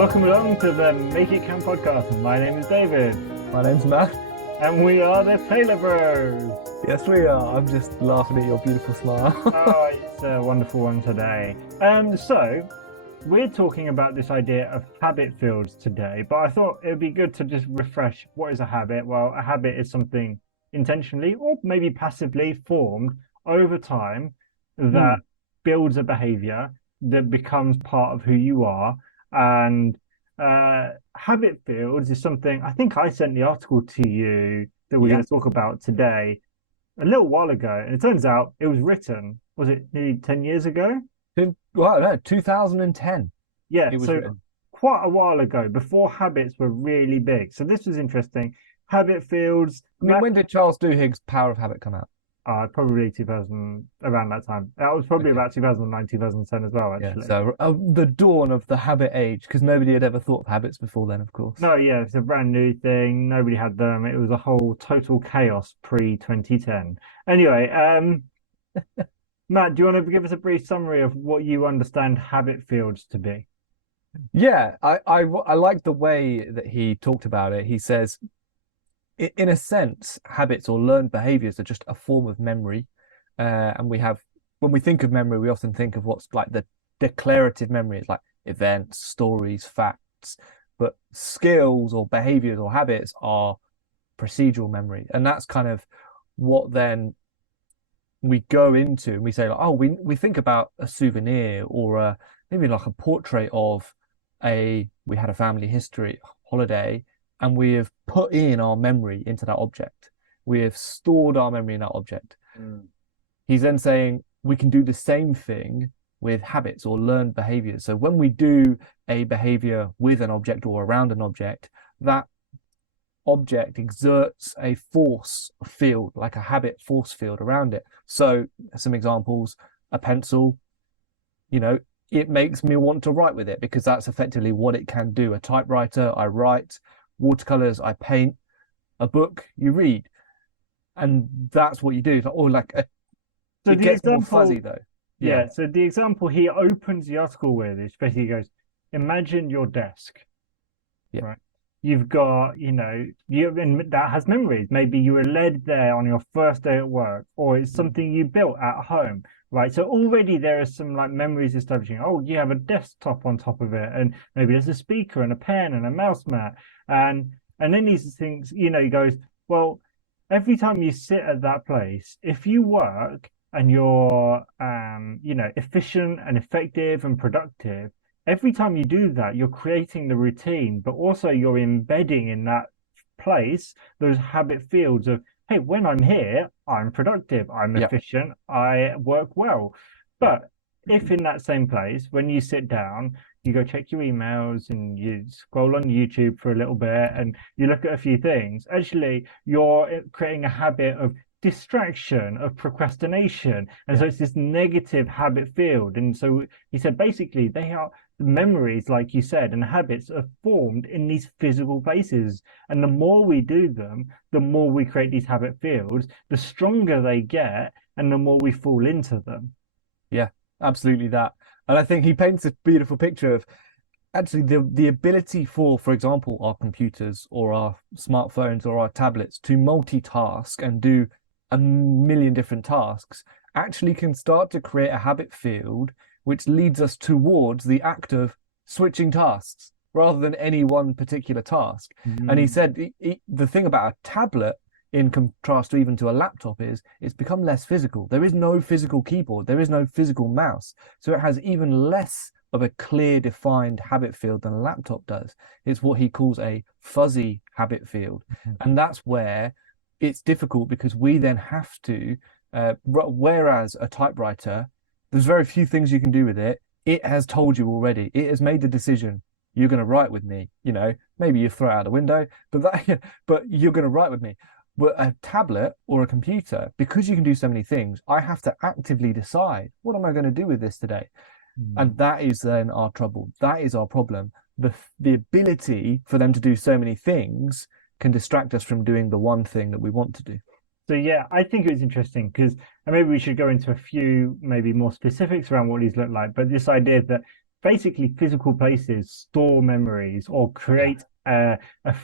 Welcome along to the Make It Count podcast. My name is David. My name's Matt. And we are the Taylor Bros. Yes, we are. I'm just laughing at your beautiful smile. Oh, it's a wonderful one today. So we're talking about this idea of habit fields today, but I thought it would be good to just refresh what is a habit. Well, a habit is something intentionally or maybe passively formed over time that builds a behavior that becomes part of who you are. And habit fields is something, I think I sent the article to you that we're going to talk about today a little while ago. And it turns out it was written, was it nearly 10 years ago? Well, no, 2010. Yeah, It was so written. quite a while ago, before habits were really big. So this was interesting. Habit fields, I mean, when did Charles Duhigg's Power of Habit come out? probably 2000, around that time. That was probably about 2009, 2010 as well, actually. Yeah, so the dawn of the habit age, because nobody had ever thought of habits before then, of course. No, yeah, it's a brand new thing. Nobody had them. It was a whole total chaos pre-2010. Anyway, Matt, do you want to give us a brief summary of what you understand habit fields to be? Yeah, I like the way that he talked about it. He says, in a sense, habits or learned behaviors are just a form of memory. And when we think of memory, we often think of what's like the declarative memories, like events, stories, facts. But skills or behaviors or habits are procedural memory. And that's kind of what then we go into and we say, like, oh, we think about a souvenir or maybe like a portrait of we had a family history holiday, and we have put in our memory into that object. We have stored our memory in that object. He's then saying we can do the same thing with habits or learned behaviors. So when we do a behavior with an object or around an object, that object exerts a force field, like a habit force field around it. So some examples, a pencil, it makes me want to write with it because that's effectively what it can do. A typewriter, I write. Watercolors, I paint. A book, you read. And that's what you do. So it the gets more example, fuzzy though. yeah. So the example he opens the article with is basically goes, imagine your desk. Yeah. Right. You've got, that has memories. Maybe you were led there on your first day at work, or it's something you built at home, right? So already there are some like memories establishing. Oh, you have a desktop on top of it, and maybe there's a speaker and a pen and a mouse mat, and then these things, he goes, well, every time you sit at that place, if you work and you're, efficient and effective and productive. Every time you do that, you're creating the routine, but also you're embedding in that place those habit fields of, hey, when I'm here, I'm productive, I'm efficient, I work well. But if in that same place, when you sit down, you go check your emails and you scroll on YouTube for a little bit and you look at a few things, actually, you're creating a habit of distraction, of procrastination. And so it's this negative habit field. And so he said, basically, they are memories, like you said, and habits are formed in these physical places. And the more we do them, the more we create these habit fields, the stronger they get, and the more we fall into them. Yeah, absolutely that. And I think he paints a beautiful picture of actually the ability for example, our computers or our smartphones or our tablets to multitask and do a million different tasks actually can start to create a habit field which leads us towards the act of switching tasks rather than any one particular task. And he said the thing about a tablet in contrast to even to a laptop is it's become less physical. There is no physical keyboard, there is no physical mouse, so it has even less of a clear defined habit field than a laptop does. It's what he calls a fuzzy habit field. And that's where it's difficult because we then have to whereas a typewriter, there's very few things you can do with it. It has told you already. It has made the decision. You're going to write with me. Maybe you throw it out the window, but you're going to write with me. But a tablet or a computer, because you can do so many things, I have to actively decide, what am I going to do with this today? And that is then our trouble. That is our problem. The ability for them to do so many things can distract us from doing the one thing that we want to do. So yeah, I think it was interesting because maybe we should go into a few maybe more specifics around what these look like. But this idea that basically physical places store memories or create a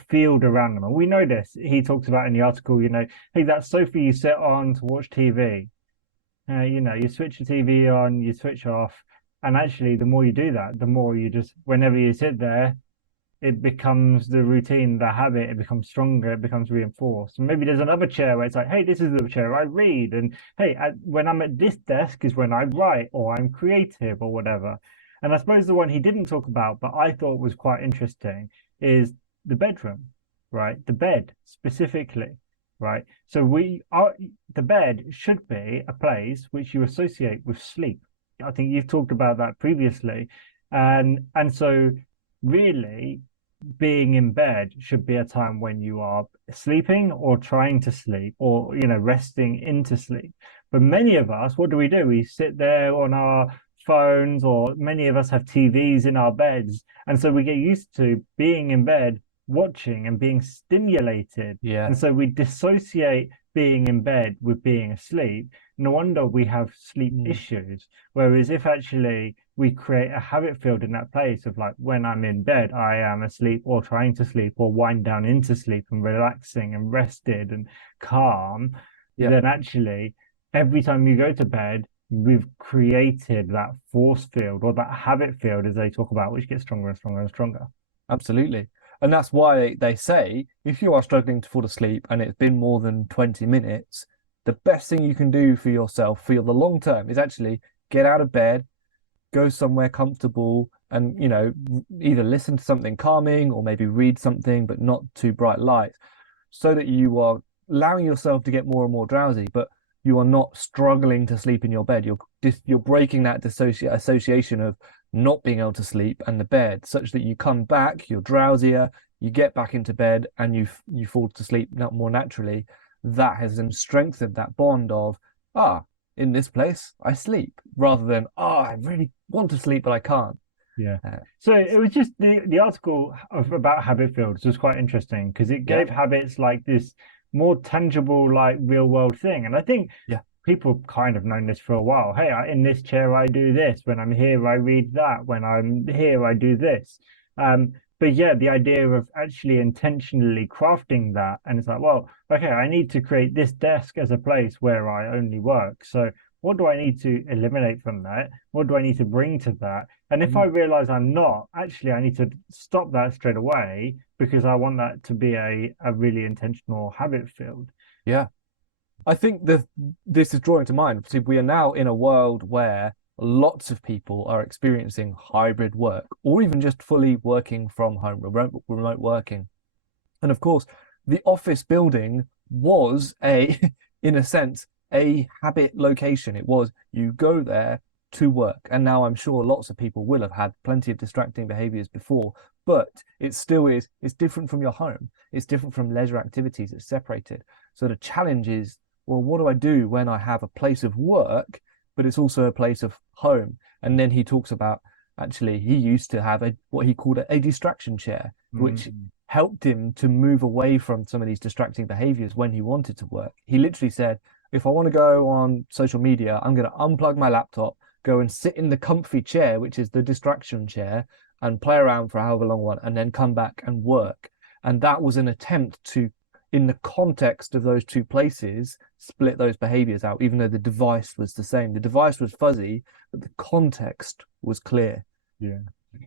field around them. And we know this. He talks about in the article, hey, that sofa you sit on to watch TV. You switch the TV on, you switch off, and actually, the more you do that, the more you just, whenever you sit there, it becomes the routine, the habit, it becomes stronger, it becomes reinforced. And maybe there's another chair where it's like, hey, this is the chair I read. And hey, when I'm at this desk is when I write or I'm creative or whatever. And I suppose the one he didn't talk about, but I thought was quite interesting, is the bedroom, right? The bed specifically, right? So the bed should be a place which you associate with sleep. I think you've talked about that previously. And so really being in bed should be a time when you are sleeping or trying to sleep or resting into sleep. But many of us, what do? We sit there on our phones, or many of us have TVs in our beds, and so we get used to being in bed watching and being stimulated. And so we dissociate being in bed with being asleep. No wonder we have sleep issues. Whereas if actually we create a habit field in that place of like, when I'm in bed, I am asleep or trying to sleep or wind down into sleep and relaxing and rested and calm, then actually every time you go to bed, we've created that force field or that habit field, as they talk about, which gets stronger and stronger and stronger. Absolutely. And that's why they say if you are struggling to fall asleep and it's been more than 20 minutes, the best thing you can do for yourself for the long term is actually get out of bed, go somewhere comfortable, and either listen to something calming or maybe read something, but not too bright light, so that you are allowing yourself to get more and more drowsy, but you are not struggling to sleep in your bed. You're breaking that association of not being able to sleep and the bed, such that you come back, you're drowsier, you get back into bed, and you fall to sleep more naturally. That has then strengthened that bond of, in this place I sleep, rather than, I really want to sleep but I can't. So it was just the article about habit fields was quite interesting because it gave habits like this more tangible, like real world thing. And I think people kind of known this for a while. Hey, in this chair I do this. When I'm here I read that. When I'm here I do this. But yeah, the idea of actually intentionally crafting that, and it's like, well, okay, I need to create this desk as a place where I only work. So what do I need to eliminate from that? What do I need to bring to that? And if I realize I'm not, actually, I need to stop that straight away because I want that to be a really intentional habit field. Yeah. I think this is drawing to mind. See, we are now in a world where lots of people are experiencing hybrid work or even just fully working from home, remote working. And of course, the office building was in a sense, a habit location. It was, you go there to work. And now I'm sure lots of people will have had plenty of distracting behaviors before, but it still is, it's different from your home. It's different from leisure activities. It's separated. So the challenge is, well, what do I do when I have a place of work, but it's also a place of home? And then he talks about, actually, he used to have what he called a distraction chair, which helped him to move away from some of these distracting behaviors when he wanted to work. He literally said, if I want to go on social media, I'm going to unplug my laptop, go and sit in the comfy chair, which is the distraction chair, and play around for however long one, and then come back and work. And that was an attempt to, in the context of those two places, split those behaviors out, even though the device was the same. The device was fuzzy, but the context was clear. Yeah.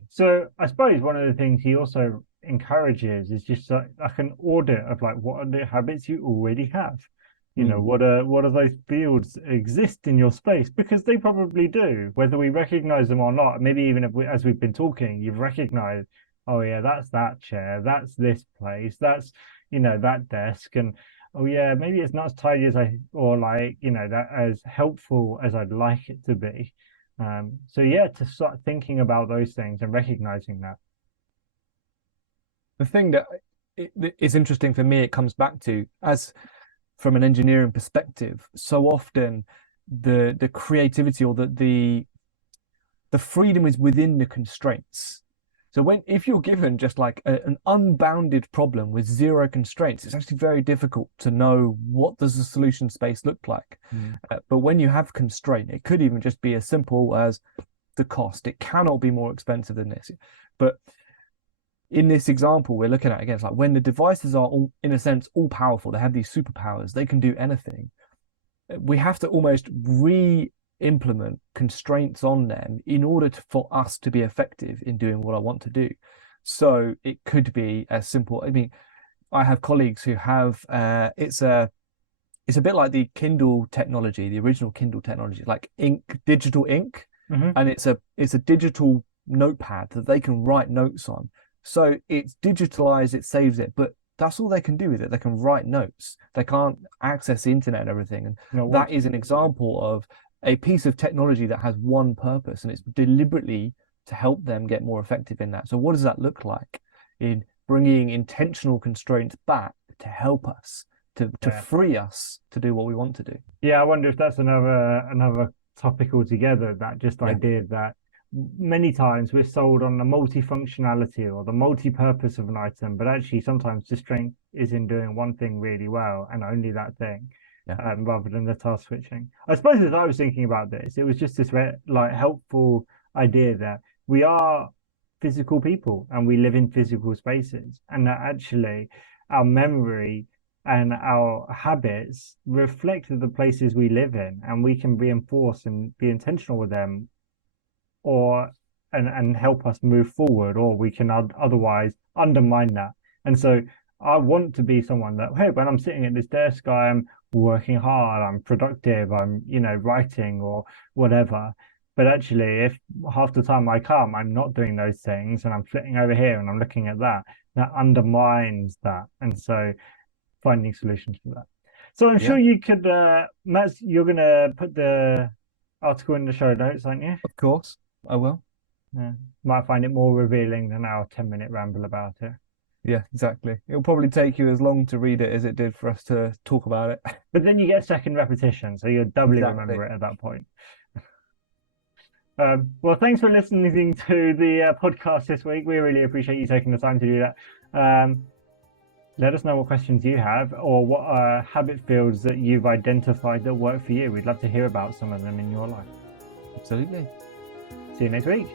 So I suppose one of the things he also encourages is just like an audit of like, what are the habits you already have? What are those fields exist in your space? Because they probably do, whether we recognize them or not. Maybe even if as we've been talking, you've recognized, oh yeah, that's that chair, that's this place, that's that desk, and oh yeah, maybe it's not as tidy as that as helpful as I'd like it to be. So yeah, to start thinking about those things and recognizing that. The thing that is interesting for me, it comes back to, as from an engineering perspective, so often the creativity or the freedom is within the constraints. So if you're given just like an unbounded problem with zero constraints, it's actually very difficult to know what does the solution space look like. But when you have constraint, it could even just be as simple as, the cost. It cannot be more expensive than this. But in this example we're looking at, again, it's like when the devices are all, in a sense, all powerful, they have these superpowers, they can do anything. We have to almost re-implement constraints on them in order for us to be effective in doing what I want to do. So it could be as simple. I mean, I have colleagues who have it's a bit like the Kindle technology, the original Kindle technology, like digital ink, and it's a digital notepad that they can write notes on. So it's digitalized, it saves it, but that's all they can do with it. They can write notes. They can't access the internet and everything. And that is an example of a piece of technology that has one purpose, and it's deliberately to help them get more effective in that. So what does that look like in bringing intentional constraints back to help us, to free us to do what we want to do? Yeah, I wonder if that's another topic altogether, that just idea that many times we're sold on the multifunctionality or the multi-purpose of an item, but actually sometimes the strength is in doing one thing really well and only that thing, rather than the task switching. I suppose as I was thinking about this, it was just this like helpful idea that we are physical people and we live in physical spaces, and that actually our memory and our habits reflect the places we live in, and we can reinforce and be intentional with them, or and help us move forward, or we can otherwise undermine that. And so I want to be someone that, hey, when I'm sitting at this desk, I'm working hard, I'm productive, I'm, writing or whatever. But actually, if half the time I'm not doing those things and I'm flitting over here and I'm looking at that, that undermines that. And so finding solutions for that. So I'm sure you could, Matt, you're going to put the article in the show notes, aren't you? Of course, I will. Yeah. Might find it more revealing than our 10-minute ramble about it. Yeah, exactly. It'll probably take you as long to read it as it did for us to talk about it. But then you get second repetition, so you'll doubly remember it at that point. Well, thanks for listening to the podcast this week. We really appreciate you taking the time to do that. Let us know what questions you have, or what habit fields that you've identified that work for you. We'd love to hear about some of them in your life. Absolutely. See you next week.